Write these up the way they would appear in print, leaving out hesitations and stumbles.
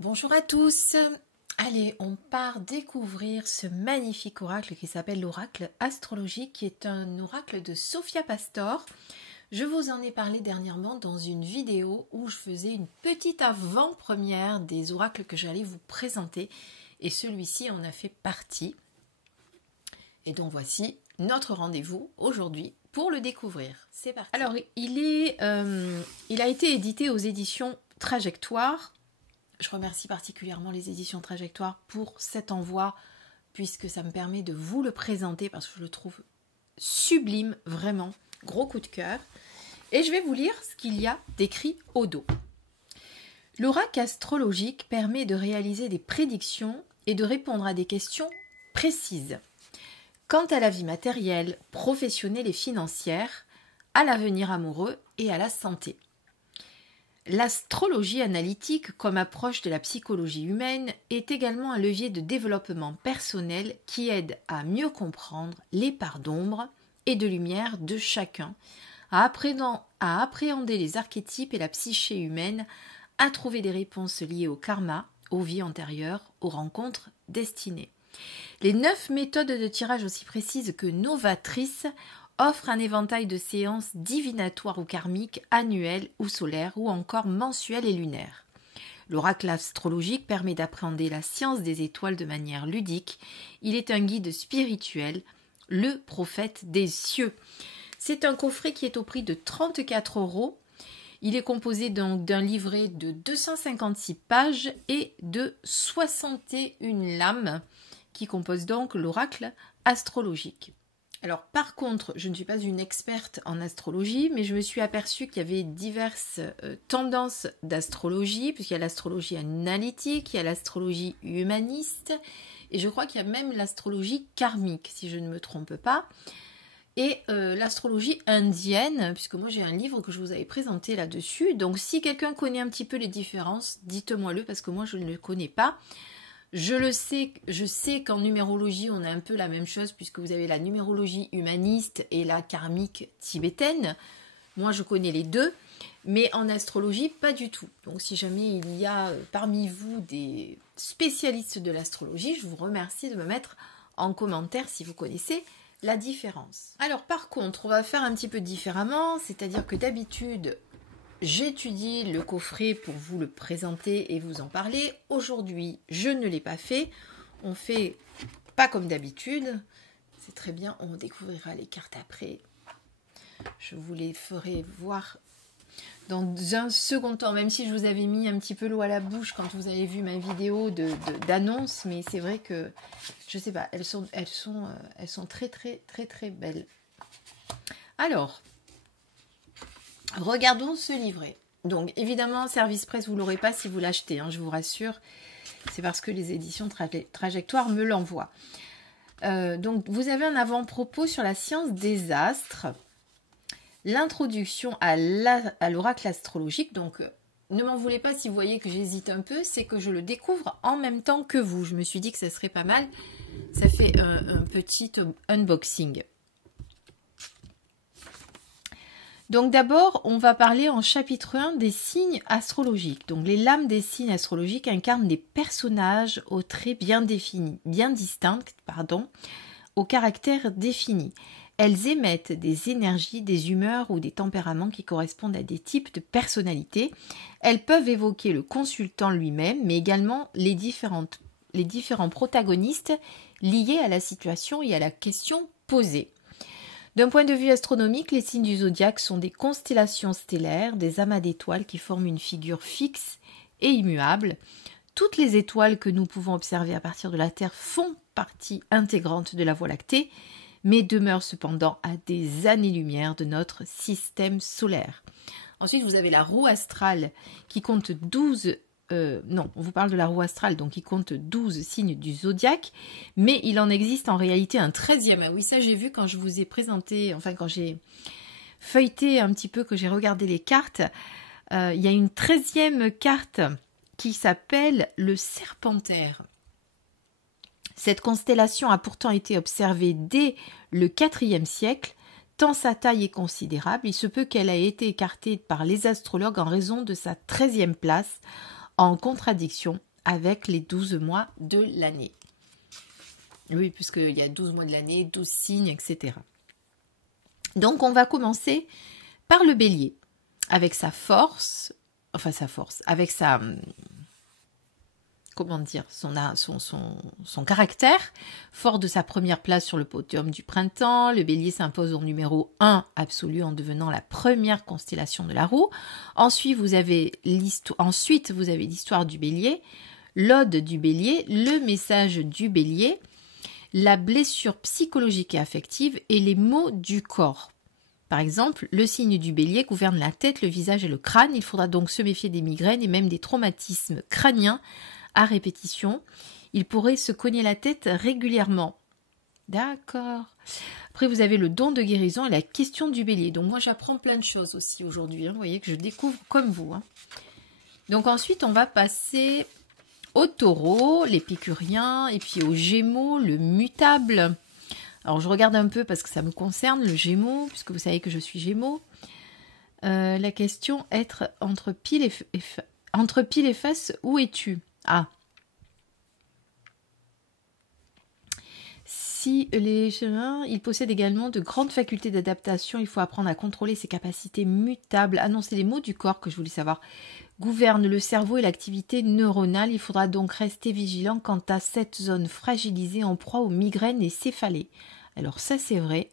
Bonjour à tous. Allez, on part découvrir ce magnifique oracle qui s'appelle l'oracle astrologique, qui est un oracle de Sophia Pastor. Je vous en ai parlé dernièrement dans une vidéo où je faisais une petite avant-première des oracles que j'allais vous présenter. Et celui-ci en a fait partie. Et donc voici notre rendez-vous aujourd'hui pour le découvrir. C'est parti. Alors, il a été édité aux éditions Trajectoire. Je remercie particulièrement les éditions Trajectoire pour cet envoi, puisque ça me permet de vous le présenter, parce que je le trouve sublime, vraiment, gros coup de cœur. Et je vais vous lire ce qu'il y a d'écrit au dos. L'oracle astrologique permet de réaliser des prédictions et de répondre à des questions précises. Quant à la vie matérielle, professionnelle et financière, à l'avenir amoureux et à la santé. L'astrologie analytique, comme approche de la psychologie humaine, est également un levier de développement personnel qui aide à mieux comprendre les parts d'ombre et de lumière de chacun, à appréhender les archétypes et la psyché humaine, à trouver des réponses liées au karma, aux vies antérieures, aux rencontres destinées. Les 9 méthodes de tirage aussi précises que novatrices offre un éventail de séances divinatoires ou karmiques, annuelles ou solaires, ou encore mensuelles et lunaires. L'oracle astrologique permet d'appréhender la science des étoiles de manière ludique. Il est un guide spirituel, le prophète des cieux. C'est un coffret qui est au prix de 34 €. Il est composé donc d'un livret de 256 pages et de 61 lames qui composent donc l'oracle astrologique. Alors par contre, je ne suis pas une experte en astrologie, mais je me suis aperçue qu'il y avait diverses tendances d'astrologie, puisqu'il y a l'astrologie analytique, il y a l'astrologie humaniste, et je crois qu'il y a même l'astrologie karmique, si je ne me trompe pas, et l'astrologie indienne, puisque moi j'ai un livre que je vous avais présenté là-dessus, donc si quelqu'un connaît un petit peu les différences, dites-moi-le, parce que moi je ne le connais pas. Je sais qu'en numérologie, on a un peu la même chose, puisque vous avez la numérologie humaniste et la karmique tibétaine. Moi, je connais les deux, mais en astrologie, pas du tout. Donc, si jamais il y a parmi vous des spécialistes de l'astrologie, je vous remercie de me mettre en commentaire si vous connaissez la différence. Alors, par contre, on va faire un petit peu différemment, c'est-à-dire que d'habitude, j'étudie le coffret pour vous le présenter et vous en parler. Aujourd'hui, je ne l'ai pas fait. On fait pas comme d'habitude. C'est très bien, on découvrira les cartes après. Je vous les ferai voir dans un second temps, même si je vous avais mis un petit peu l'eau à la bouche quand vous avez vu ma vidéo d'annonce, mais c'est vrai que, je sais pas, elles sont très très très très belles. Alors, regardons ce livret. Donc, évidemment, service presse, vous ne l'aurez pas si vous l'achetez, hein, je vous rassure. C'est parce que les éditions Trajectoire me l'envoient. Donc, vous avez un avant-propos sur la science des astres. L'introduction à l'oracle astrologique. Donc, ne m'en voulez pas si vous voyez que j'hésite un peu. C'est que je le découvre en même temps que vous. Je me suis dit que ça serait pas mal. Ça fait un petit unboxing. Donc d'abord, on va parler en chapitre 1 des signes astrologiques. Donc les lames des signes astrologiques incarnent des personnages aux traits bien définis, bien distincts, au caractère défini. Elles émettent des énergies, des humeurs ou des tempéraments qui correspondent à des types de personnalités. Elles peuvent évoquer le consultant lui-même, mais également les différents protagonistes liés à la situation et à la question posée. D'un point de vue astronomique, les signes du zodiaque sont des constellations stellaires, des amas d'étoiles qui forment une figure fixe et immuable. Toutes les étoiles que nous pouvons observer à partir de la Terre font partie intégrante de la Voie lactée, mais demeurent cependant à des années-lumière de notre système solaire. Ensuite, vous avez la roue astrale qui compte 12 on vous parle de la roue astrale, donc il compte 12 signes du zodiaque, mais il en existe en réalité un 13e. Ah oui, ça j'ai vu quand je vous ai présenté, enfin quand j'ai feuilleté un petit peu, que j'ai regardé les cartes, il y a une 13e carte qui s'appelle le Serpentaire. Cette constellation a pourtant été observée dès le 4e siècle, tant sa taille est considérable. Il se peut qu'elle ait été écartée par les astrologues en raison de sa 13e place, en contradiction avec les 12 mois de l'année. Oui, puisqu'il y a 12 mois de l'année, 12 signes, etc. Donc, on va commencer par le bélier, avec sa force, avec sa, comment dire, son caractère, fort de sa première place sur le podium du printemps. Le bélier s'impose au numéro 1 absolu en devenant la première constellation de la roue. Ensuite, vous avez l'histoire du bélier, l'ode du bélier, le message du bélier, la blessure psychologique et affective et les maux du corps. Par exemple, le signe du bélier gouverne la tête, le visage et le crâne. Il faudra donc se méfier des migraines et même des traumatismes crâniens à répétition. Il pourrait se cogner la tête régulièrement. D'accord. Après, vous avez le don de guérison et la question du bélier. Donc moi, j'apprends plein de choses aussi aujourd'hui. Vous voyez que je découvre comme vous. Donc ensuite, on va passer au taureau, l'épicurien, et puis au gémeaux, le mutable. Alors je regarde un peu parce que ça me concerne, le gémeaux, puisque vous savez que je suis gémeaux. La question être entre pile et face, où es-tu? Ah. Si les chemins, il possède également de grandes facultés d'adaptation, il faut apprendre à contrôler ses capacités mutables, annoncer les mots du corps que je voulais savoir. Gouverne le cerveau et l'activité neuronale. Il faudra donc rester vigilant quant à cette zone fragilisée en proie aux migraines et céphalées. Alors ça c'est vrai,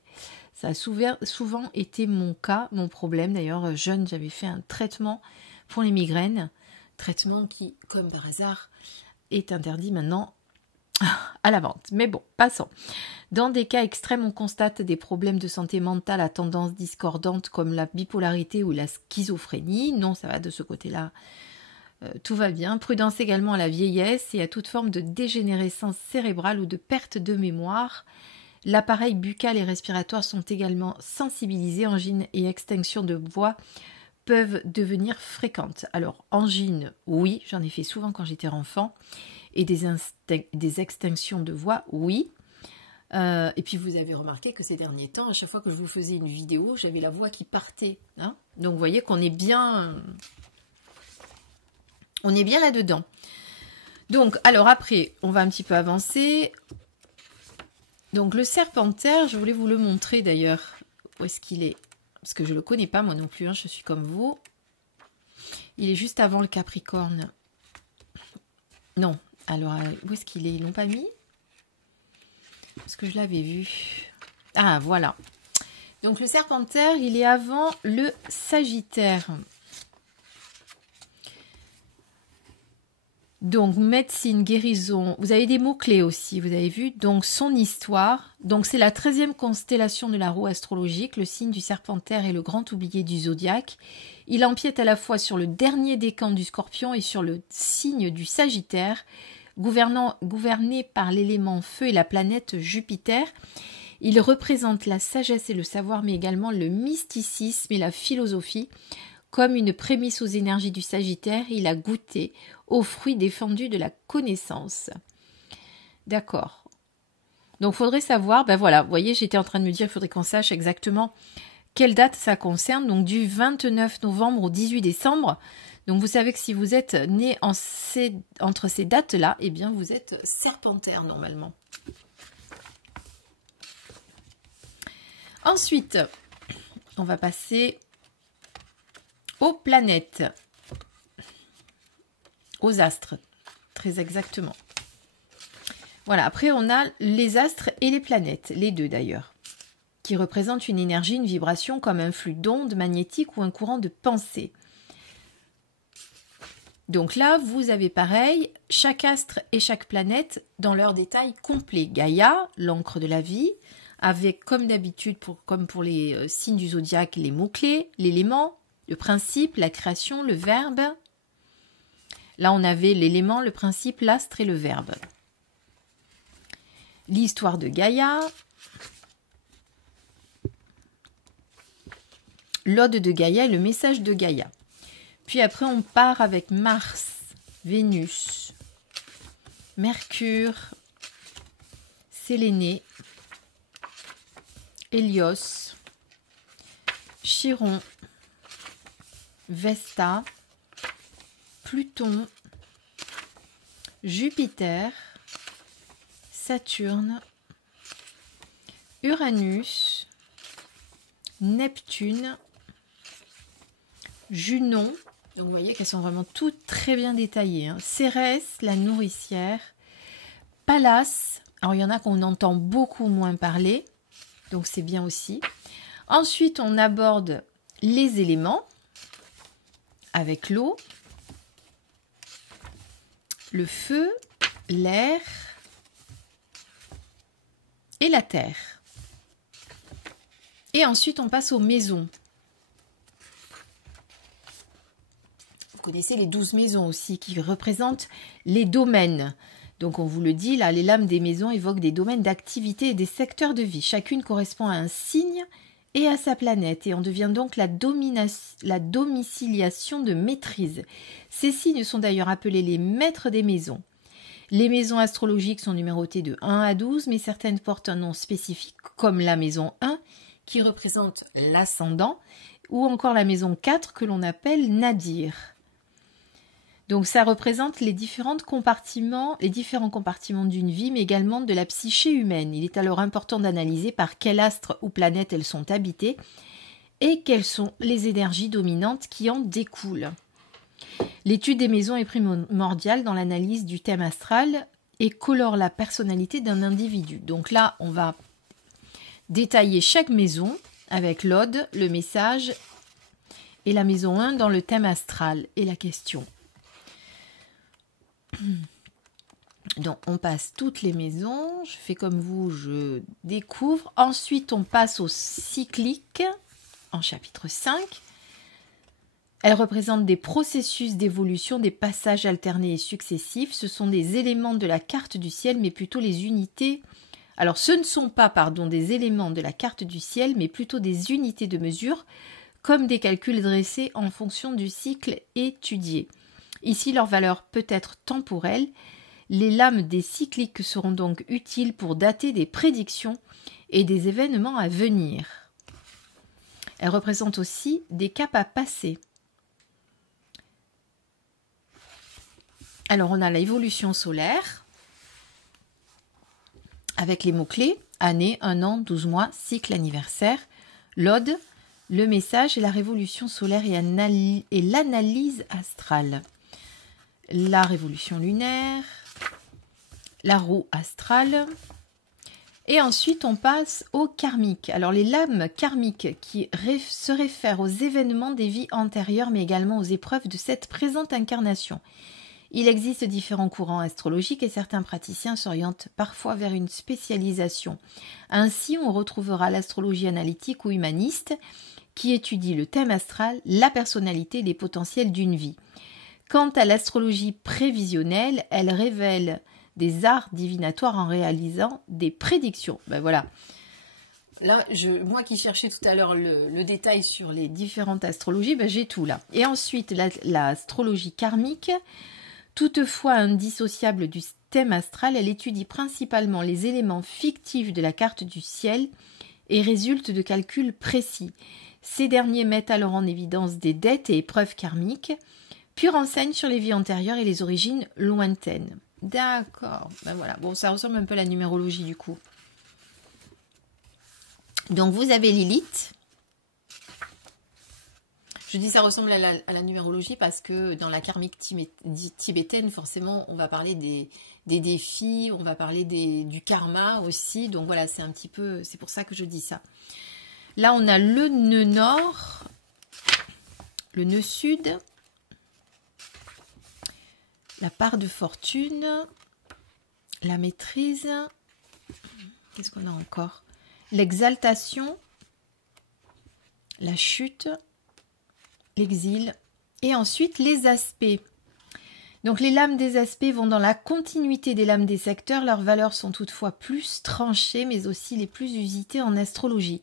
ça a souvent été mon cas, mon problème. D'ailleurs, jeune, j'avais fait un traitement pour les migraines, traitement qui, comme par hasard, est interdit maintenant à la vente. Mais bon, passons. Dans des cas extrêmes, on constate des problèmes de santé mentale à tendance discordante comme la bipolarité ou la schizophrénie. Non, ça va de ce côté-là. Tout va bien. Prudence également à la vieillesse et à toute forme de dégénérescence cérébrale ou de perte de mémoire. L'appareil buccal et respiratoire sont également sensibilisés. Angine et extinction de voix peuvent devenir fréquentes. Alors, angine, oui, j'en ai fait souvent quand j'étais enfant. Et des extinctions de voix, oui. Et puis vous avez remarqué que ces derniers temps, à chaque fois que je vous faisais une vidéo, j'avais la voix qui partait. Hein, donc vous voyez qu'on est bien, là-dedans. Donc, alors après, on va un petit peu avancer. Donc le serpentaire, je voulais vous le montrer d'ailleurs. Où est-ce qu'il est? Parce que je ne le connais pas moi non plus, hein, je suis comme vous. Il est juste avant le Capricorne. Non. Alors, où est-ce qu'il est? Ils l'ont pas mis? Parce que je l'avais vu. Ah, voilà. Donc, le serpentaire, il est avant le Sagittaire. Donc, médecine, guérison. Vous avez des mots-clés aussi, vous avez vu. Donc, son histoire. Donc, c'est la 13e constellation de la roue astrologique. Le signe du serpentaire est le grand oublié du zodiaque. Il empiète à la fois sur le dernier décan du Scorpion et sur le signe du Sagittaire. Gouverné par l'élément feu et la planète Jupiter, il représente la sagesse et le savoir, mais également le mysticisme et la philosophie. Comme une prémisse aux énergies du Sagittaire, il a goûté aux fruits défendus de la connaissance. D'accord. Donc, il faudrait savoir, ben voilà, vous voyez, j'étais en train de me dire, il faudrait qu'on sache exactement quelle date ça concerne. Donc, du 29 novembre au 18 décembre. Donc, vous savez que si vous êtes né entre ces dates-là, eh bien, vous êtes serpentaire normalement. Ensuite, on va passer aux planètes, aux astres, très exactement. Voilà, après, on a les astres et les planètes, les deux d'ailleurs, qui représentent une énergie, une vibration comme un flux d'ondes magnétiques ou un courant de pensée. Donc là, vous avez pareil, chaque astre et chaque planète dans leur détail complet. Gaïa, l'encre de la vie, avec comme d'habitude, comme pour les signes du zodiaque, les mots-clés, l'élément, le principe, la création, le verbe. Là, on avait l'élément, le principe, l'astre et le verbe. L'histoire de Gaïa. L'ode de Gaïa et le message de Gaïa. Puis après, on part avec Mars, Vénus, Mercure, Séléné, Hélios, Chiron, Vesta, Pluton, Jupiter, Saturne, Uranus, Neptune, Junon. Donc vous voyez qu'elles sont vraiment toutes très bien détaillées. Hein. Cérès, la nourricière, Pallas. Alors il y en a qu'on entend beaucoup moins parler, donc c'est bien aussi. Ensuite, on aborde les éléments avec l'eau, le feu, l'air et la terre. Et ensuite, on passe aux maisons. Vous connaissez les 12 maisons aussi qui représentent les domaines. Donc, on vous le dit, là, les lames des maisons évoquent des domaines d'activité et des secteurs de vie. Chacune correspond à un signe et à sa planète. Et on devient donc la domiciliation de maîtrise. Ces signes sont d'ailleurs appelés les maîtres des maisons. Les maisons astrologiques sont numérotées de 1 à 12, mais certaines portent un nom spécifique, comme la maison 1, qui représente l'ascendant, ou encore la maison 4, que l'on appelle Nadir. Donc ça représente les différents compartiments d'une vie, mais également de la psyché humaine. Il est alors important d'analyser par quel astre ou planète elles sont habitées et quelles sont les énergies dominantes qui en découlent. L'étude des maisons est primordiale dans l'analyse du thème astral et colore la personnalité d'un individu. Donc là, on va détailler chaque maison avec l'ode, le message et la maison 1 dans le thème astral et la question. Donc on passe toutes les maisons, je fais comme vous, je découvre. Ensuite on passe au cyclique en chapitre 5. Elle représente des processus d'évolution, des passages alternés et successifs. Ce sont des éléments de la carte du ciel, mais plutôt les unités. Alors ce ne sont pas, des éléments de la carte du ciel, mais plutôt des unités de mesure, comme des calculs dressés en fonction du cycle étudié. Ici, leur valeur peut être temporelle. Les lames des cycliques seront donc utiles pour dater des prédictions et des événements à venir. Elles représentent aussi des caps à passer. Alors, on a l'évolution solaire avec les mots-clés année, 1 an, 12 mois, cycle, anniversaire, l'ode, le message et la révolution solaire et l'analyse astrale. La révolution lunaire, la roue astrale, et ensuite on passe au karmique. Alors les lames karmiques qui se réfèrent aux événements des vies antérieures, mais également aux épreuves de cette présente incarnation. Il existe différents courants astrologiques et certains praticiens s'orientent parfois vers une spécialisation. Ainsi, on retrouvera l'astrologie analytique ou humaniste qui étudie le thème astral, la personnalité et les potentiels d'une vie. Quant à l'astrologie prévisionnelle, elle révèle des arts divinatoires en réalisant des prédictions. Ben voilà. Là, moi qui cherchais tout à l'heure le détail sur les différentes astrologies, ben j'ai tout là. Et ensuite, l'astrologie karmique, toutefois indissociable du thème astral, elle étudie principalement les éléments fictifs de la carte du ciel et résulte de calculs précis. Ces derniers mettent alors en évidence des dettes et épreuves karmiques, puis renseigne sur les vies antérieures et les origines lointaines. D'accord, ben voilà. Bon, ça ressemble un peu à la numérologie du coup. Donc vous avez Lilith. Je dis ça ressemble à la numérologie parce que dans la karmique tibétaine, forcément, on va parler des défis, on va parler du karma aussi. Donc voilà, c'est un petit peu, c'est pour ça que je dis ça. Là, on a le nœud nord, le nœud sud, la part de fortune, la maîtrise, qu'est-ce qu'on a encore? L'exaltation, la chute, l'exil et ensuite les aspects. Donc les lames des aspects vont dans la continuité des lames des secteurs. Leurs valeurs sont toutefois plus tranchées mais aussi les plus usitées en astrologie.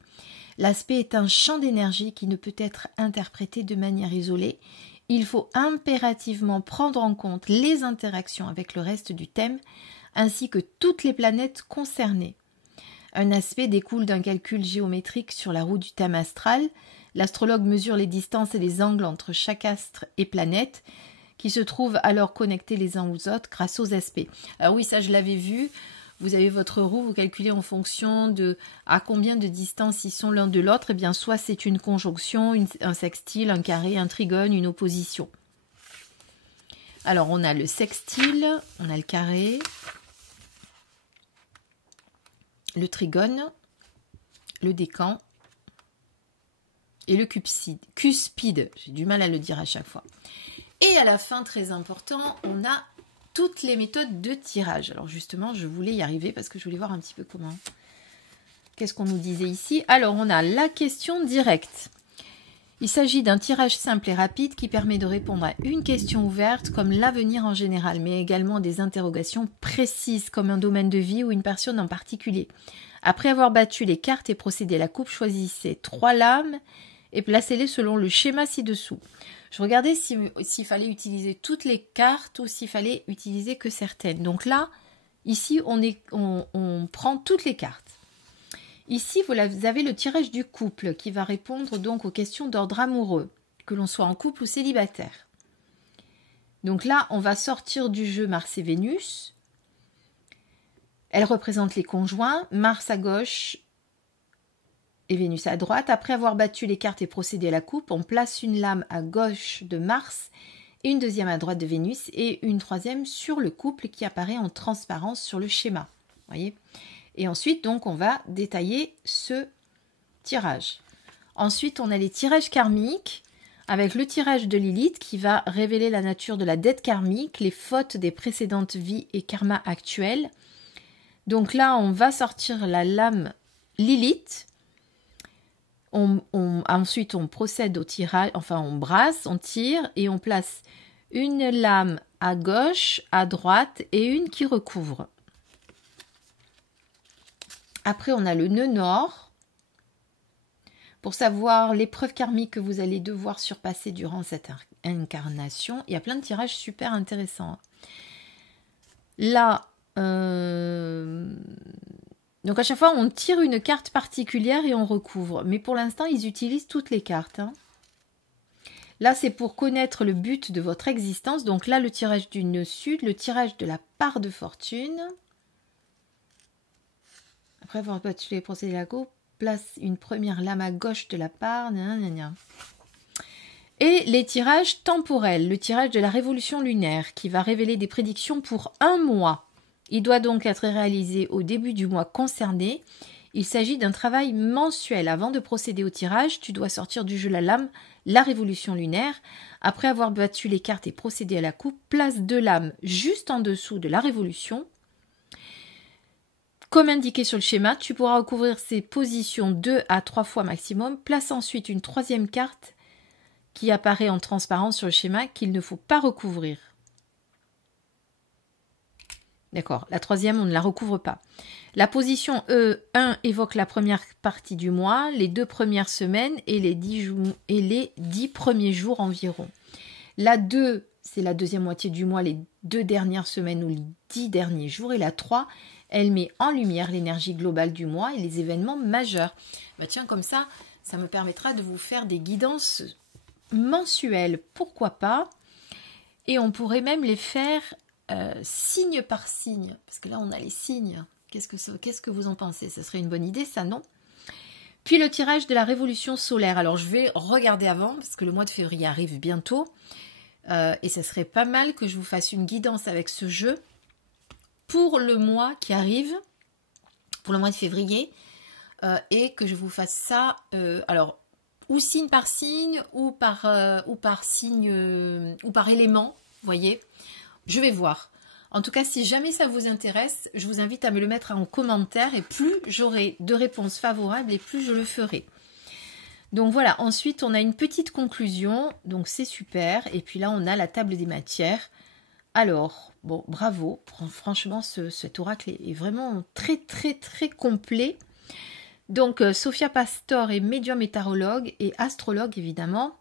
L'aspect est un champ d'énergie qui ne peut être interprété de manière isolée. Il faut impérativement prendre en compte les interactions avec le reste du thème ainsi que toutes les planètes concernées. Un aspect découle d'un calcul géométrique sur la roue du thème astral. L'astrologue mesure les distances et les angles entre chaque astre et planète qui se trouvent alors connectés les uns aux autres grâce aux aspects. Alors oui, ça je l'avais vu. Vous avez votre roue, vous calculez en fonction de à combien de distance ils sont l'un de l'autre. Eh bien, soit c'est une conjonction, un sextile, un carré, un trigone, une opposition. Alors, on a le sextile, on a le carré, le trigone, le décan et le cuspide. J'ai du mal à le dire à chaque fois. Et à la fin, très important, on a toutes les méthodes de tirage. Alors justement, je voulais y arriver parce que je voulais voir un petit peu comment. Qu'est-ce qu'on nous disait ici? Alors, on a la question directe. Il s'agit d'un tirage simple et rapide qui permet de répondre à une question ouverte comme l'avenir en général, mais également des interrogations précises comme un domaine de vie ou une personne en particulier. Après avoir battu les cartes et procédé à la coupe, choisissez 3 lames et placez-les selon le schéma ci-dessous. Je regardais s'il fallait utiliser toutes les cartes ou s'il fallait utiliser que certaines. Donc là, ici, on prend toutes les cartes. Ici, vous avez le tirage du couple qui va répondre donc aux questions d'ordre amoureux, que l'on soit en couple ou célibataire. Donc là, on va sortir du jeu Mars et Vénus. Elle représente les conjoints, Mars à gauche et Vénus à droite. Après avoir battu les cartes et procédé à la coupe, on place une lame à gauche de Mars et une deuxième à droite de Vénus et une troisième sur le couple qui apparaît en transparence sur le schéma. Voyez ? Et ensuite, donc, on va détailler ce tirage. Ensuite, on a les tirages karmiques avec le tirage de Lilith qui va révéler la nature de la dette karmique, les fautes des précédentes vies et karma actuels. Donc là, on va sortir la lame Lilith. Ensuite, on procède au tirage, enfin on brasse, on tire et on place une lame à gauche, à droite et une qui recouvre. Après, on a le nœud nord pour savoir l'épreuve karmique que vous allez devoir surpasser durant cette incarnation. Il y a plein de tirages super intéressants. Là, donc à chaque fois, on tire une carte particulière et on recouvre. Mais pour l'instant, ils utilisent toutes les cartes. Là, c'est pour connaître le but de votre existence. Donc là, le tirage du nœud sud, le tirage de la part de fortune. Après avoir battu les procédés de la coupe, place une première lame à gauche de la part. Et les tirages temporels, le tirage de la révolution lunaire qui va révéler des prédictions pour un mois. Il doit donc être réalisé au début du mois concerné. Il s'agit d'un travail mensuel. Avant de procéder au tirage, tu dois sortir du jeu la lame, la révolution lunaire. Après avoir battu les cartes et procédé à la coupe, place 2 lames juste en dessous de la révolution. Comme indiqué sur le schéma, tu pourras recouvrir ces positions 2 à 3 fois maximum. Place ensuite une troisième carte qui apparaît en transparence sur le schéma qu'il ne faut pas recouvrir. D'accord, la troisième, on ne la recouvre pas. La position E1 évoque la première partie du mois, les 2 premières semaines et les 10 premiers jours environ. La 2, c'est la deuxième moitié du mois, les 2 dernières semaines ou les 10 derniers jours. Et la 3, elle met en lumière l'énergie globale du mois et les événements majeurs. Bah tiens, comme ça, ça me permettra de vous faire des guidances mensuelles. Pourquoi pas? Et on pourrait même les faire signe par signe, parce que là on a les signes. Qu'est-ce que vous en pensez? Ça serait une bonne idée, ça, non? Puis le tirage de la révolution solaire. Alors je vais regarder avant, parce que le mois de février arrive bientôt, et ça serait pas mal que je vous fasse une guidance avec ce jeu pour le mois qui arrive, pour le mois de février, et que je vous fasse ça, alors ou signe par signe, ou par signe, ou par élément, vous voyez. Je vais voir. En tout cas, si jamais ça vous intéresse, je vous invite à me le mettre en commentaire et plus j'aurai de réponses favorables et plus je le ferai. Donc voilà, ensuite on a une petite conclusion, donc c'est super. Et puis là, on a la table des matières. Alors, bon, bravo. Franchement, cet oracle est vraiment très, très, très complet. Donc, Sophia Pastor est médium et tarologue et astrologue, évidemment.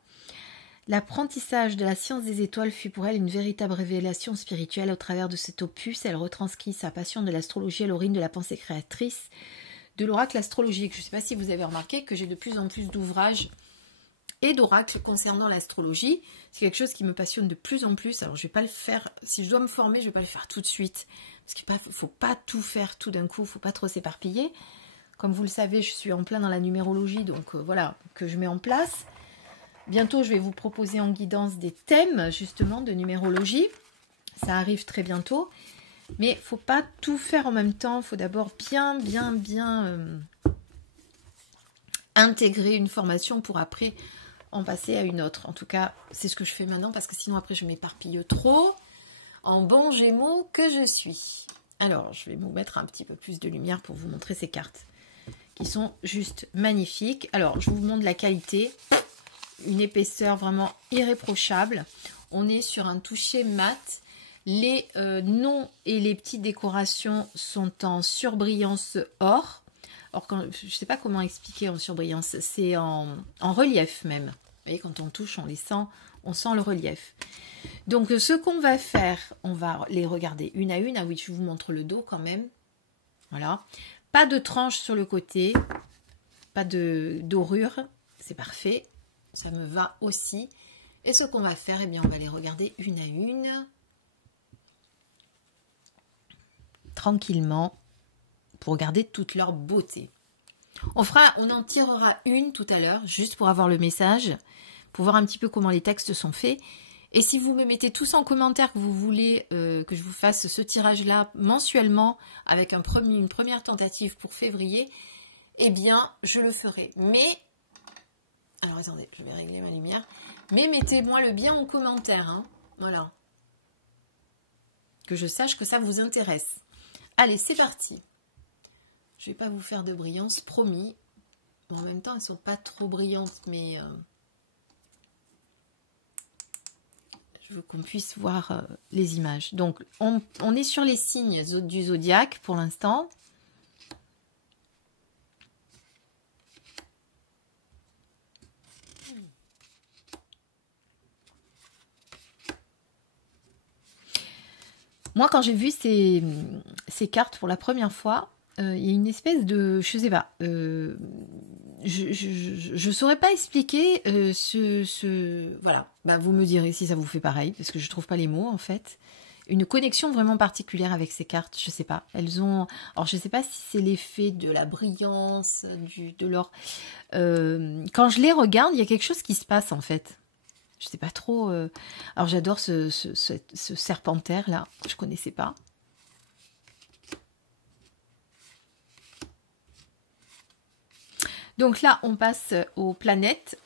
L'apprentissage de la science des étoiles fut pour elle une véritable révélation spirituelle. Au travers de cet opus, elle retranscrit sa passion de l'astrologie à l'origine de la pensée créatrice de l'oracle astrologique. Je ne sais pas si vous avez remarqué que j'ai de plus en plus d'ouvrages et d'oracles concernant l'astrologie. C'est quelque chose qui me passionne de plus en plus. Alors je vais pas le faire, si je dois me former, je vais pas le faire tout de suite. Parce qu'il ne faut pas tout faire tout d'un coup, il ne faut pas trop s'éparpiller. Comme vous le savez, je suis en plein dans la numérologie, donc voilà, que je mets en place. Bientôt, je vais vous proposer en guidance des thèmes, justement, de numérologie. Ça arrive très bientôt. Mais il ne faut pas tout faire en même temps. Il faut d'abord bien intégrer une formation pour après en passer à une autre. En tout cas, c'est ce que je fais maintenant parce que sinon après je m'éparpille trop en bon Gémeaux que je suis. Alors, je vais vous mettre un petit peu plus de lumière pour vous montrer ces cartes qui sont juste magnifiques. Alors, je vous montre la qualité. Une épaisseur vraiment irréprochable. On est sur un toucher mat. Les noms et les petites décorations sont en surbrillance or. Or, je ne sais pas comment expliquer en surbrillance. C'est en relief même. Vous voyez, quand on touche, on les sent, on sent le relief. Donc, ce qu'on va faire, on va les regarder une à une. Ah oui, je vous montre le dos quand même. Voilà. Pas de tranche sur le côté. Pas de dorure. C'est parfait. Ça me va aussi. Et ce qu'on va faire, eh bien, on va les regarder une à une. Tranquillement. Pour regarder toute leur beauté. On en tirera une tout à l'heure, juste pour avoir le message. Pour voir un petit peu comment les textes sont faits. Et si vous me mettez tous en commentaire que vous voulez que je vous fasse ce tirage-là mensuellement, avec une première tentative pour février, eh bien, je le ferai. Mais, alors attendez, je vais régler ma lumière. Mais mettez-moi le bien en commentaire, hein. Voilà. Que je sache que ça vous intéresse. Allez, c'est parti. Je ne vais pas vous faire de brillance, promis. En même temps, elles ne sont pas trop brillantes, mais... je veux qu'on puisse voir les images. Donc, on est sur les signes du zodiaque pour l'instant. Moi, quand j'ai vu ces cartes pour la première fois, il y a une espèce de... Je sais pas. Je saurais pas expliquer voilà. Bah, vous me direz si ça vous fait pareil, parce que je trouve pas les mots, en fait. Une connexion vraiment particulière avec ces cartes, je sais pas. Elles ont... Alors, je sais pas si c'est l'effet de la brillance, de l'or. Quand je les regarde, il y a quelque chose qui se passe, en fait. Je sais pas trop... Alors, j'adore ce serpentaire, là. Je connaissais pas. Donc là, on passe aux planètes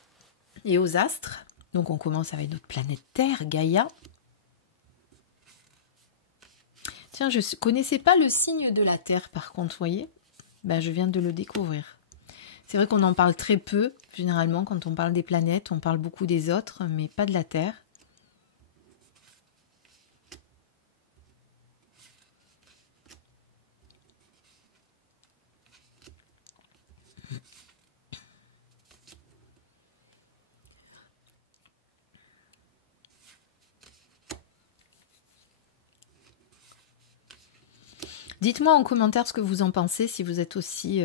et aux astres. Donc on commence avec notre planète Terre, Gaïa. Tiens, je ne connaissais pas le signe de la Terre, par contre, vous voyez. Ben, je viens de le découvrir. C'est vrai qu'on en parle très peu. Généralement, quand on parle des planètes, on parle beaucoup des autres, mais pas de la Terre. Dites-moi en commentaire ce que vous en pensez, si vous êtes aussi...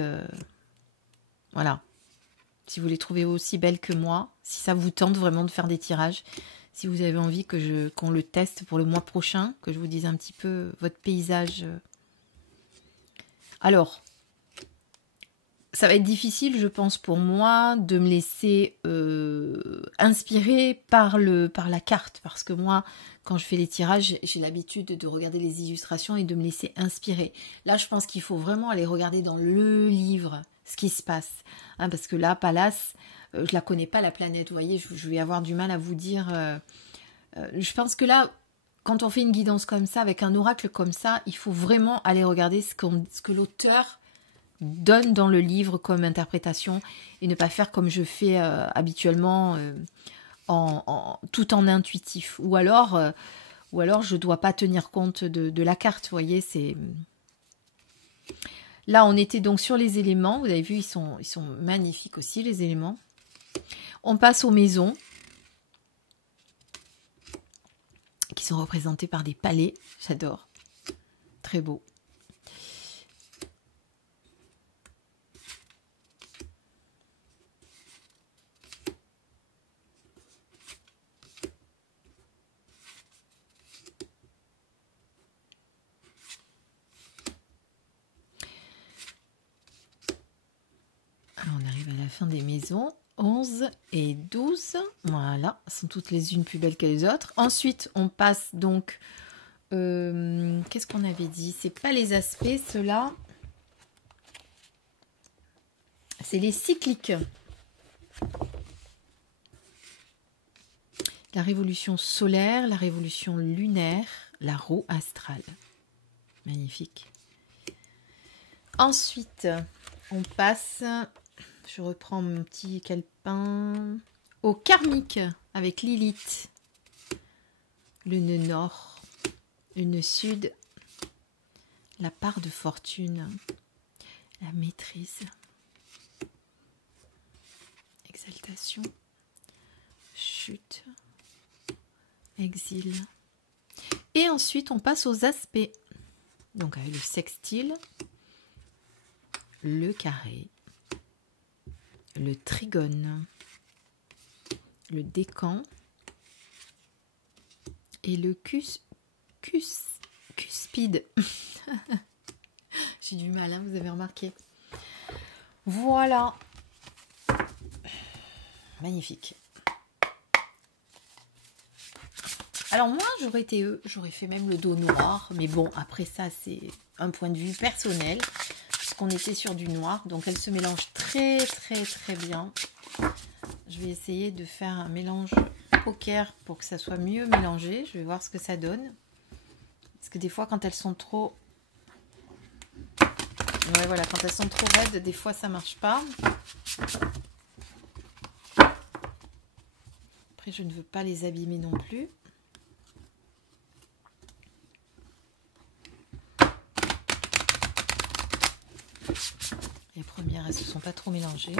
voilà. Si vous les trouvez aussi belles que moi, si ça vous tente vraiment de faire des tirages, si vous avez envie qu'on le teste pour le mois prochain, que je vous dise un petit peu votre paysage. Alors, ça va être difficile, je pense, pour moi, de me laisser inspirer par la carte, parce que moi, quand je fais les tirages, j'ai l'habitude de regarder les illustrations et de me laisser inspirer. Là, je pense qu'il faut vraiment aller regarder dans le livre ce qui se passe. Hein, parce que là, Pallas, je la connais pas, la planète, vous voyez, je vais avoir du mal à vous dire... je pense que là, quand on fait une guidance comme ça, avec un oracle comme ça, il faut vraiment aller regarder ce que l'auteur donne dans le livre comme interprétation et ne pas faire comme je fais habituellement tout en intuitif. Ou alors je ne dois pas tenir compte de la carte, vous voyez, c'est... Là, on était donc sur les éléments. Vous avez vu, ils sont magnifiques aussi, les éléments. On passe aux maisons, qui sont représentées par des palais. J'adore. Très beau. fin des maisons. 11 et 12. Voilà, elles sont toutes les unes plus belles que les autres. Ensuite, on passe donc... qu'est-ce qu'on avait dit? C'est pas les aspects, ceux-là. C'est les cycliques. La révolution solaire, la révolution lunaire, la roue astrale. Magnifique. Ensuite, on passe... Je reprends mon petit calepin. Au karmique avec Lilith. Le nœud nord. Le nœud sud. La part de fortune. La maîtrise. Exaltation. Chute. Exil. Et ensuite, on passe aux aspects. Donc avec le sextile. Le carré. Le trigone, le décan et le cuspide. J'ai du mal, hein, vous avez remarqué. Voilà. Magnifique. Alors moi, j'aurais été eux, j'aurais fait même le dos noir. Mais bon, après ça, c'est un point de vue personnel. Qu'on était sur du noir, donc elle se mélange très bien. Je vais essayer de faire un mélange poker pour que ça soit mieux mélangé. Je vais voir ce que ça donne, parce que des fois quand elles sont trop voilà, quand elles sont trop raides, des fois ça marche pas. Après je ne veux pas les abîmer non plus. Les premières, elles ne se sont pas trop mélangées.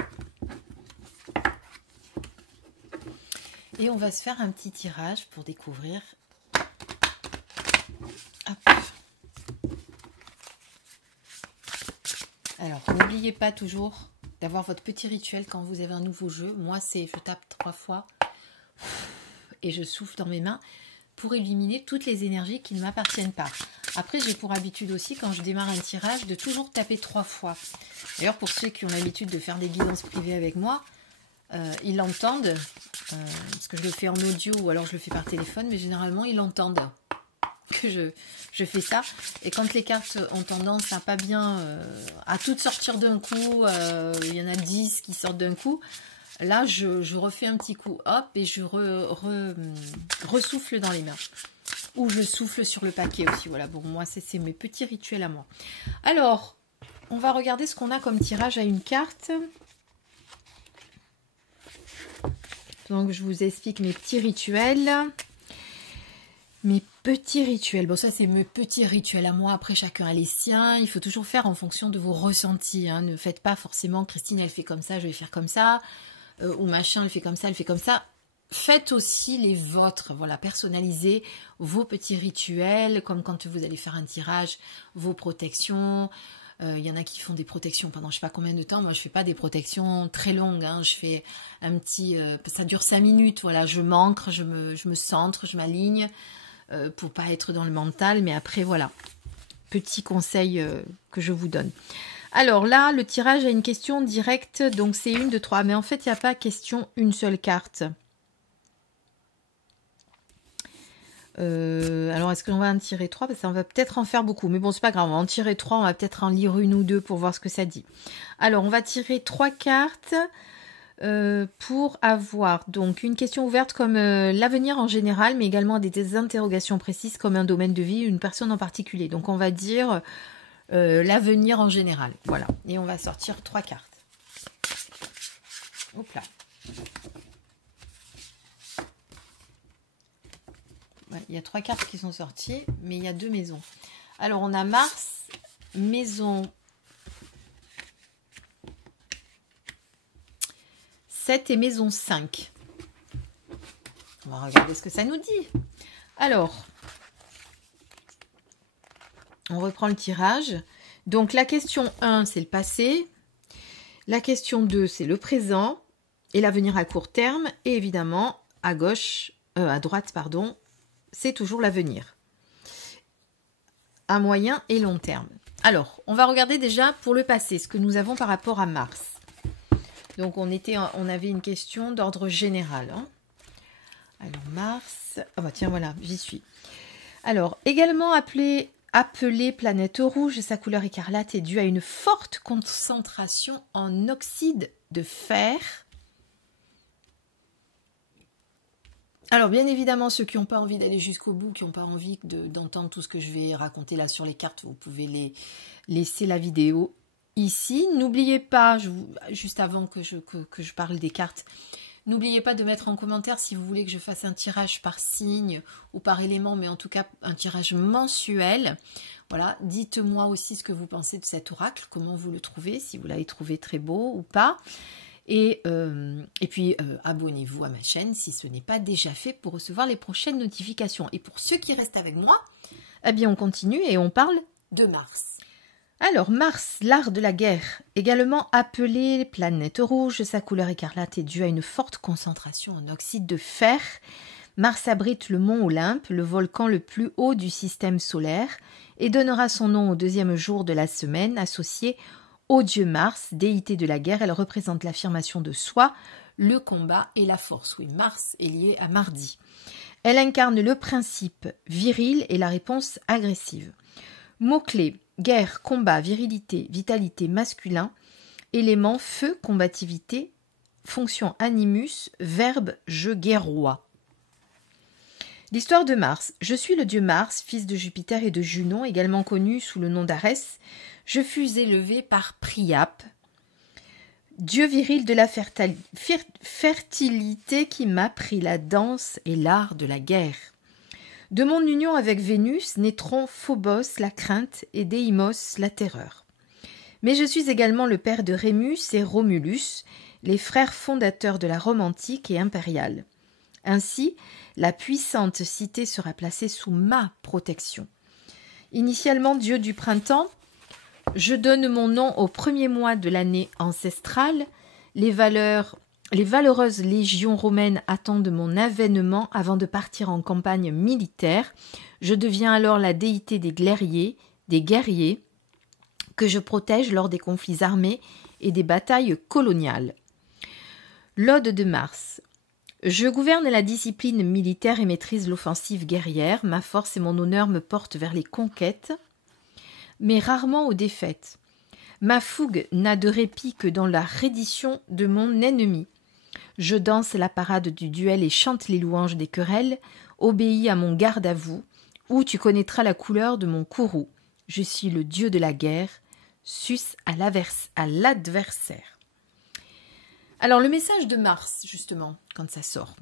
Et on va se faire un petit tirage pour découvrir. Hop. Alors, n'oubliez pas toujours d'avoir votre petit rituel quand vous avez un nouveau jeu. Moi, c'est je tape 3 fois et je souffle dans mes mains pour éliminer toutes les énergies qui ne m'appartiennent pas. Après, j'ai pour habitude aussi, quand je démarre un tirage, de toujours taper 3 fois. D'ailleurs, pour ceux qui ont l'habitude de faire des guidances privées avec moi, ils l'entendent, parce que je le fais en audio ou alors je le fais par téléphone, mais généralement, ils l'entendent que je fais ça. Et quand les cartes ont tendance à pas bien, à toutes sortir d'un coup, il y en a 10 qui sortent d'un coup, là, je refais un petit coup, hop, et je ressouffle dans les mains. Ou je souffle sur le paquet aussi. Voilà, bon, moi, c'est mes petits rituels à moi. Alors, on va regarder ce qu'on a comme tirage à une carte. Donc, je vous explique mes petits rituels. Mes petits rituels. Bon, ça, c'est mes petits rituels à moi. Après, chacun a les siens. Il faut toujours faire en fonction de vos ressentis. Hein. Ne faites pas forcément, Christine, elle fait comme ça, je vais faire comme ça. Ou machin, elle fait comme ça, elle fait comme ça. Faites aussi les vôtres, voilà, personnalisez vos petits rituels, comme quand vous allez faire un tirage, vos protections. Il y en a qui font des protections pendant je sais pas combien de temps. Moi, je fais pas des protections très longues. Hein. Je fais un petit... ça dure 5 minutes, voilà. Je m'ancre, je me centre, je m'aligne pour pas être dans le mental. Mais après, voilà. Petit conseil que je vous donne. Alors là, le tirage a une question directe. Donc, c'est 1, 2, 3. Mais en fait, il n'y a pas question une seule carte. Alors, est-ce qu'on va en tirer 3? Parce qu'on va peut-être en faire beaucoup. Mais bon, c'est pas grave. On va en tirer 3. On va peut-être en lire 1 ou 2 pour voir ce que ça dit. Alors, on va tirer 3 cartes pour avoir donc une question ouverte comme l'avenir en général, mais également des interrogations précises comme un domaine de vie, une personne en particulier. Donc, on va dire l'avenir en général. Voilà. Et on va sortir 3 cartes. Hop là. Il y a 3 cartes qui sont sorties, mais il y a 2 maisons. Alors, on a Mars, maison 7 et maison 5. On va regarder ce que ça nous dit. Alors, on reprend le tirage. Donc, la question 1, c'est le passé. La question 2, c'est le présent et l'avenir à court terme. Et évidemment, à droite, pardon, c'est toujours l'avenir. À moyen et long terme. Alors, on va regarder déjà pour le passé, ce que nous avons par rapport à Mars. Donc on avait une question d'ordre général. Hein. Alors Mars, ah bah tiens voilà, j'y suis. Alors également appelée planète rouge, sa couleur écarlate est due à une forte concentration en oxyde de fer. Alors bien évidemment, ceux qui n'ont pas envie d'aller jusqu'au bout, qui n'ont pas envie d'entendre tout ce que je vais raconter là sur les cartes, vous pouvez laisser la vidéo ici. N'oubliez pas, juste avant que je parle des cartes, n'oubliez pas de mettre en commentaire si vous voulez que je fasse un tirage par signe ou par élément, mais en tout cas un tirage mensuel. Voilà, dites-moi aussi ce que vous pensez de cet oracle, comment vous le trouvez, si vous l'avez trouvé très beau ou pas. Et puis abonnez-vous à ma chaîne si ce n'est pas déjà fait pour recevoir les prochaines notifications. Et pour ceux qui restent avec moi, eh bien on continue et on parle de Mars. Alors Mars, l'art de la guerre, également appelée planète rouge, sa couleur écarlate est due à une forte concentration en oxyde de fer. Mars abrite le mont Olympe, le volcan le plus haut du système solaire, et donnera son nom au deuxième jour de la semaine, associé au dieu Mars, déité de la guerre. Elle représente l'affirmation de soi, le combat et la force. Oui, Mars est lié à mardi. Elle incarne le principe viril et la réponse agressive. Mots-clés, guerre, combat, virilité, vitalité, masculin. Élément, feu, combativité. Fonction, animus, verbe, je guerrois. L'histoire de Mars. Je suis le dieu Mars, fils de Jupiter et de Junon, également connu sous le nom d'Arès. Je fus élevé par Priape, dieu viril de la fertilité qui m'apprit la danse et l'art de la guerre. De mon union avec Vénus naîtront Phobos, la crainte, et Déimos, la terreur. Mais je suis également le père de Rémus et Romulus, les frères fondateurs de la Rome antique et impériale. Ainsi, la puissante cité sera placée sous ma protection. Initialement dieu du printemps, je donne mon nom au premier mois de l'année ancestrale. Les valeureuses légions romaines attendent mon avènement avant de partir en campagne militaire. Je deviens alors la déité des guerriers, que je protège lors des conflits armés et des batailles coloniales. L'Ode de Mars. Je gouverne la discipline militaire et maîtrise l'offensive guerrière. Ma force et mon honneur me portent vers les conquêtes, mais rarement aux défaites. Ma fougue n'a de répit que dans la reddition de mon ennemi. Je danse la parade du duel et chante les louanges des querelles, obéis à mon garde à vous, où tu connaîtras la couleur de mon courroux. Je suis le dieu de la guerre, sus à l'adversaire. Alors le message de Mars, justement, quand ça sort.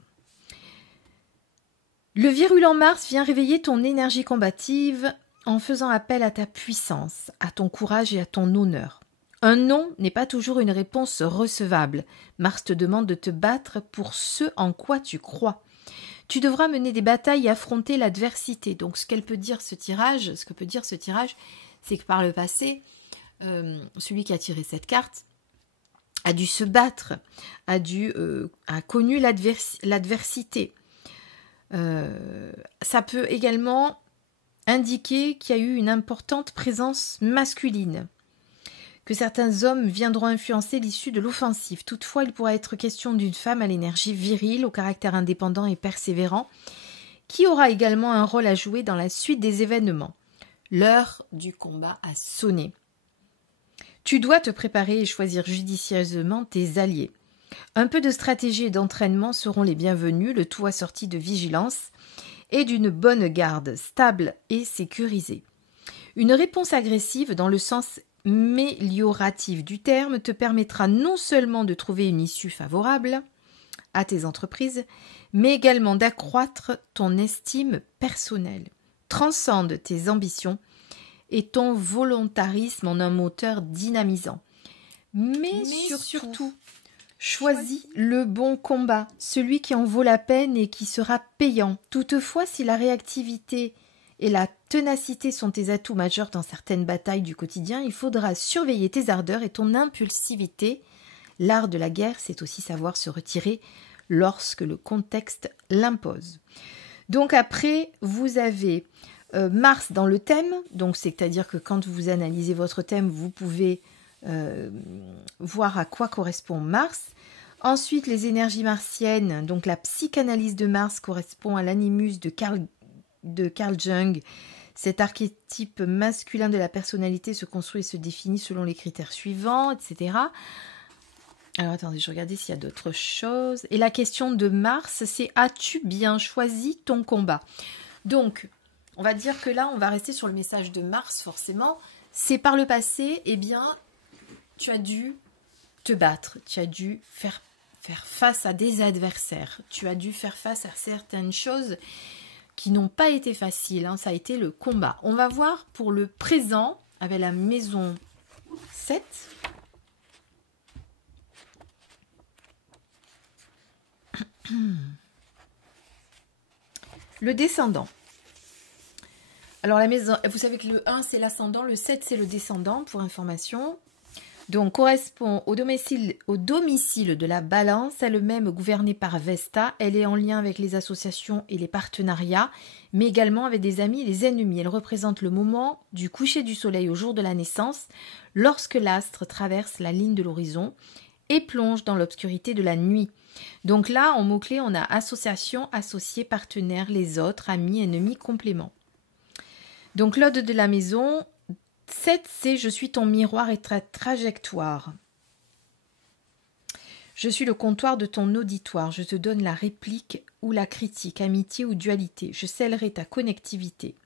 Le virulent Mars vient réveiller ton énergie combative en faisant appel à ta puissance, à ton courage et à ton honneur. Un non n'est pas toujours une réponse recevable. Mars te demande de te battre pour ce en quoi tu crois. Tu devras mener des batailles et affronter l'adversité. Donc ce que peut dire ce tirage, c'est que par le passé, celui qui a tiré cette carte a dû se battre, a connu l'adversité. Ça peut également indiquer qu'il y a eu une importante présence masculine, que certains hommes viendront influencer l'issue de l'offensive. Toutefois, il pourra être question d'une femme à l'énergie virile, au caractère indépendant et persévérant, qui aura également un rôle à jouer dans la suite des événements. L'heure du combat a sonné. Tu dois te préparer et choisir judicieusement tes alliés. Un peu de stratégie et d'entraînement seront les bienvenus, le tout assorti de vigilance et d'une bonne garde, stable et sécurisée. Une réponse agressive dans le sens mélioratif du terme te permettra non seulement de trouver une issue favorable à tes entreprises, mais également d'accroître ton estime personnelle. Transcende tes ambitions et ton volontarisme en un moteur dynamisant. Mais surtout, choisis le bon combat, celui qui en vaut la peine et qui sera payant. Toutefois, si la réactivité et la ténacité sont tes atouts majeurs dans certaines batailles du quotidien, il faudra surveiller tes ardeurs et ton impulsivité. L'art de la guerre, c'est aussi savoir se retirer lorsque le contexte l'impose. Donc après, vous avez Mars dans le thème, donc c'est-à-dire que quand vous analysez votre thème, vous pouvez voir à quoi correspond Mars. Ensuite, les énergies martiennes, donc la psychanalyse de Mars correspond à l'animus de Carl Jung. Cet archétype masculin de la personnalité se construit et se définit selon les critères suivants, etc. Alors attendez, je regardais s'il y a d'autres choses. Et la question de Mars, c'est « As-tu bien choisi ton combat ?» Donc, on va dire que là, on va rester sur le message de Mars, forcément. C'est par le passé, eh bien, tu as dû te battre, tu as dû faire face à des adversaires, tu as dû faire face à certaines choses qui n'ont pas été faciles, hein. Ça a été le combat. On va voir pour le présent avec la maison 7. Le descendant. Alors la maison, vous savez que le 1 c'est l'ascendant, le 7 c'est le descendant pour information. Donc correspond au domicile de la balance, elle-même gouvernée par Vesta. Elle est en lien avec les associations et les partenariats, mais également avec des amis et des ennemis. Elle représente le moment du coucher du soleil au jour de la naissance, lorsque l'astre traverse la ligne de l'horizon et plonge dans l'obscurité de la nuit. Donc là, en mots-clés, on a association, associé, partenaire, les autres, amis, ennemis, complément. Donc l'ode de la maison 7, c'est « Je suis ton miroir et ta trajectoire. Je suis le comptoir de ton auditoire. Je te donne la réplique ou la critique, amitié ou dualité. Je scellerai ta connectivité. »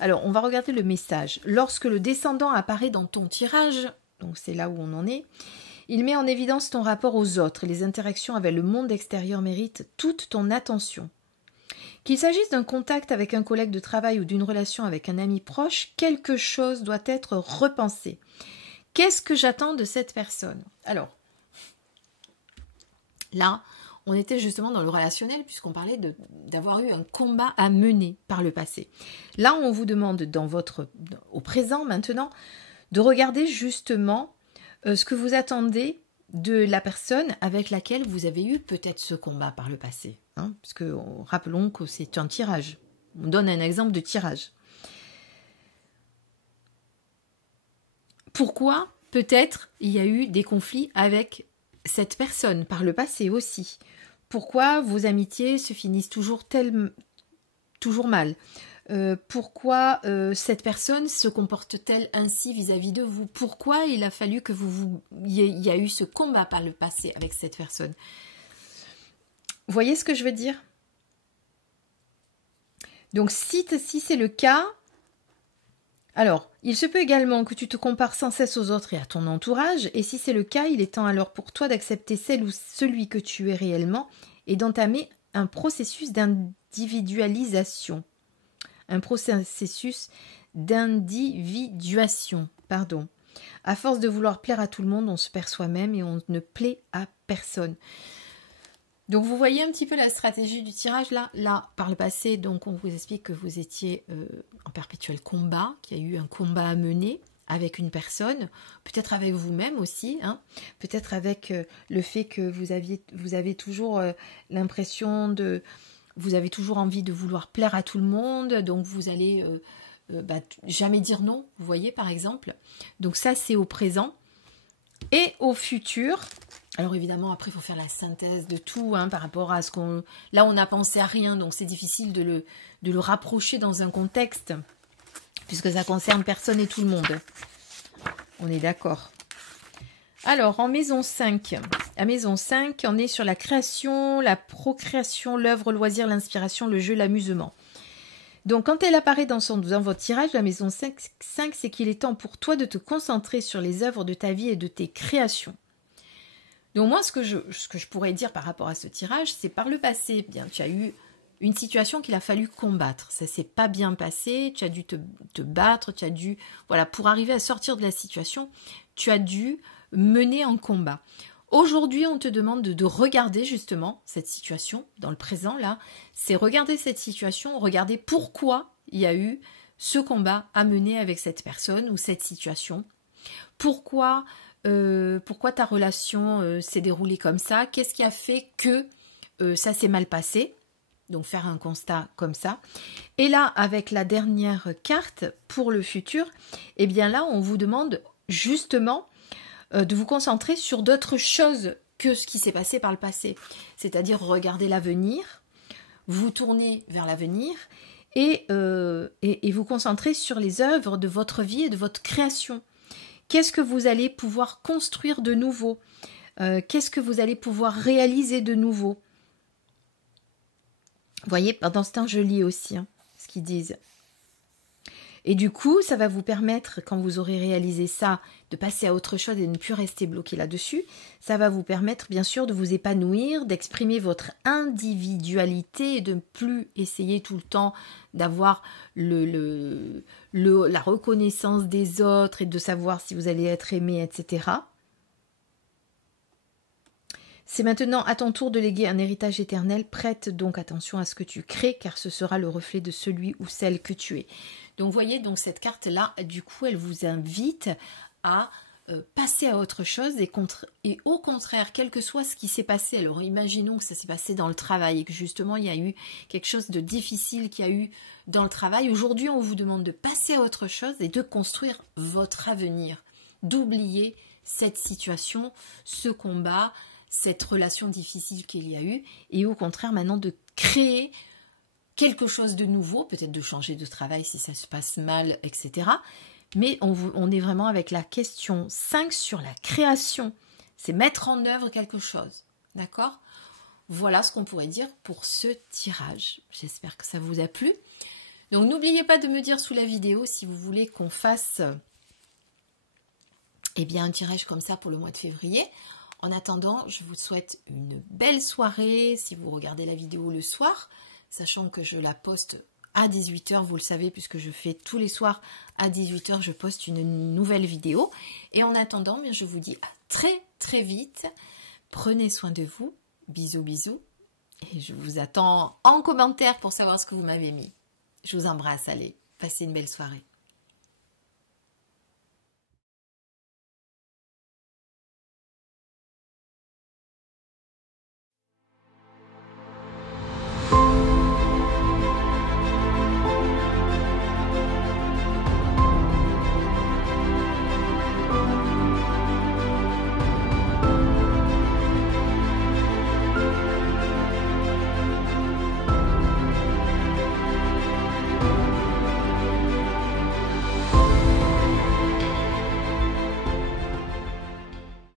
Alors, on va regarder le message. Lorsque le descendant apparaît dans ton tirage, donc c'est là où on en est, il met en évidence ton rapport aux autres et les interactions avec le monde extérieur méritent toute ton attention. Qu'il s'agisse d'un contact avec un collègue de travail ou d'une relation avec un ami proche, quelque chose doit être repensé. Qu'est-ce que j'attends de cette personne? Alors, là, on était justement dans le relationnel puisqu'on parlait d'avoir eu un combat à mener par le passé. Là, on vous demande au présent maintenant de regarder justement ce que vous attendez de la personne avec laquelle vous avez eu peut-être ce combat par le passé. Hein, parce que rappelons que c'est un tirage. On donne un exemple de tirage. Pourquoi peut-être il y a eu des conflits avec cette personne par le passé aussi? Pourquoi vos amitiés se finissent toujours mal? Pourquoi cette personne se comporte-t-elle ainsi vis-à-vis de vous? Pourquoi il a fallu que il y a eu ce combat par le passé avec cette personne? Vous voyez ce que je veux dire? Donc si c'est le cas, alors il se peut également que tu te compares sans cesse aux autres et à ton entourage, et si c'est le cas, il est temps alors pour toi d'accepter celle ou celui que tu es réellement et d'entamer un processus d'individualisation. Un processus d'individuation, pardon. À force de vouloir plaire à tout le monde, on se perd soi-même et on ne plaît à personne. Donc vous voyez un petit peu la stratégie du tirage là. Là, par le passé, donc on vous explique que vous étiez en perpétuel combat, qu'il y a eu un combat à mener avec une personne, peut-être avec vous-même aussi, hein, peut-être avec le fait que vous avez toujours l'impression de... Vous avez toujours envie de vouloir plaire à tout le monde, donc vous allez jamais dire non, vous voyez par exemple. Donc ça c'est au présent. Et au futur, alors évidemment après il faut faire la synthèse de tout hein, par rapport à ce qu'on... Là on n'a pensé à rien, donc c'est difficile de le rapprocher dans un contexte, puisque ça concerne personne et tout le monde. On est d'accord. Alors, en maison 5, à maison 5, on est sur la création, la procréation, l'œuvre, le loisir, l'inspiration, le jeu, l'amusement. Donc, quand elle apparaît dans votre tirage, la maison 5 c'est qu'il est temps pour toi de te concentrer sur les œuvres de ta vie et de tes créations. Donc, moi, ce que je pourrais dire par rapport à ce tirage, c'est par le passé, bien, tu as eu une situation qu'il a fallu combattre. Ça ne s'est pas bien passé, tu as dû te battre, tu as dû... Voilà, pour arriver à sortir de la situation, tu as dû... mener en combat. Aujourd'hui, on te demande de regarder justement cette situation, dans le présent là, c'est regarder cette situation, regarder pourquoi il y a eu ce combat à mener avec cette personne ou cette situation, pourquoi ta relation s'est déroulée comme ça, qu'est-ce qui a fait que ça s'est mal passé, donc faire un constat comme ça. Et là, avec la dernière carte pour le futur, eh bien là, on vous demande justement de vous concentrer sur d'autres choses que ce qui s'est passé par le passé. C'est-à-dire regarder l'avenir, vous tourner vers l'avenir et vous concentrer sur les œuvres de votre vie et de votre création. Qu'est-ce que vous allez pouvoir construire de nouveau? Qu'est-ce que vous allez pouvoir réaliser de nouveau? Vous voyez, pendant ce temps, je lis aussi ce qu'ils disent. Et du coup, ça va vous permettre, quand vous aurez réalisé ça, de passer à autre chose et de ne plus rester bloqué là-dessus. Ça va vous permettre, bien sûr, de vous épanouir, d'exprimer votre individualité et de ne plus essayer tout le temps d'avoir la reconnaissance des autres et de savoir si vous allez être aimé, etc. C'est maintenant à ton tour de léguer un héritage éternel. Prête donc attention à ce que tu crées, car ce sera le reflet de celui ou celle que tu es. Donc, vous voyez, donc cette carte-là, du coup, elle vous invite à passer à autre chose et au contraire, quel que soit ce qui s'est passé, alors imaginons que ça s'est passé dans le travail et que justement, il y a eu quelque chose de difficile qu'il y a eu dans le travail. Aujourd'hui, on vous demande de passer à autre chose et de construire votre avenir, d'oublier cette situation, ce combat, cette relation difficile qu'il y a eu, et au contraire maintenant de créer quelque chose de nouveau, peut-être de changer de travail si ça se passe mal, etc. Mais on est vraiment avec la question 5 sur la création, c'est mettre en œuvre quelque chose, d'accord? Voilà ce qu'on pourrait dire pour ce tirage. J'espère que ça vous a plu. Donc n'oubliez pas de me dire sous la vidéo si vous voulez qu'on fasse un tirage comme ça pour le mois de février. En attendant, je vous souhaite une belle soirée si vous regardez la vidéo le soir, sachant que je la poste à 18 h, vous le savez, puisque je fais tous les soirs à 18 h, je poste une nouvelle vidéo. Et en attendant, je vous dis à très très vite. Prenez soin de vous. Bisous, bisous. Et je vous attends en commentaire pour savoir ce que vous m'avez mis. Je vous embrasse, allez, passez une belle soirée.